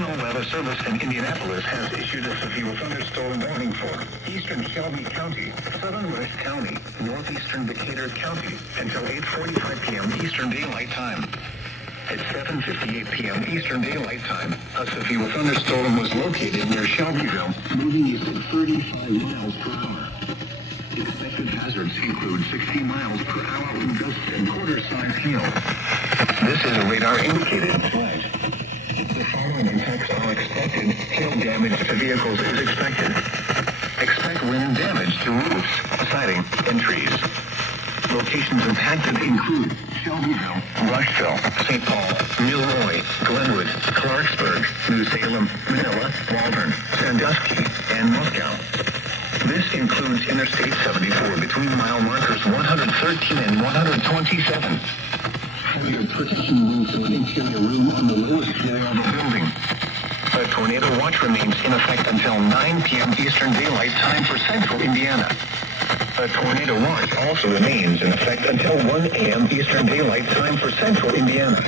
National Weather Service in Indianapolis has issued a severe thunderstorm warning for eastern Shelby County, southern West County, northeastern Decatur County until 8:45 p.m. Eastern Daylight Time. At 7:58 p.m. Eastern Daylight Time, a severe thunderstorm was located near Shelbyville, moving east at 35 miles per hour. Expected hazards include 60 miles per hour wind gusts and quarter-size hail. This is a radar-indicated flash. The following impacts are expected. Hail damage to vehicles is expected. Expect wind damage to roofs, siding, and trees. Locations impacted include Shelbyville, Rushville, St. Paul, Milroy, Glenwood, Clarksburg, New Salem, Manila, Malvern, Sandusky, and Moscow. This includes Interstate 74 between mile markers 113 and 127. Have your protection roof or interior room on the lowest floor of a building. A tornado watch remains in effect until 9 p.m. Eastern Daylight Time for Central Indiana. A tornado watch also remains in effect until 1 a.m. Eastern Daylight Time for Central Indiana.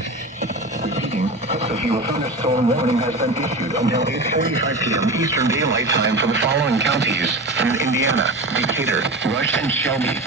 Repeating, a severe thunderstorm warning has been issued until 8:45 p.m. Eastern Daylight Time for the following counties in Indiana: Decatur, Rush, and Shelby.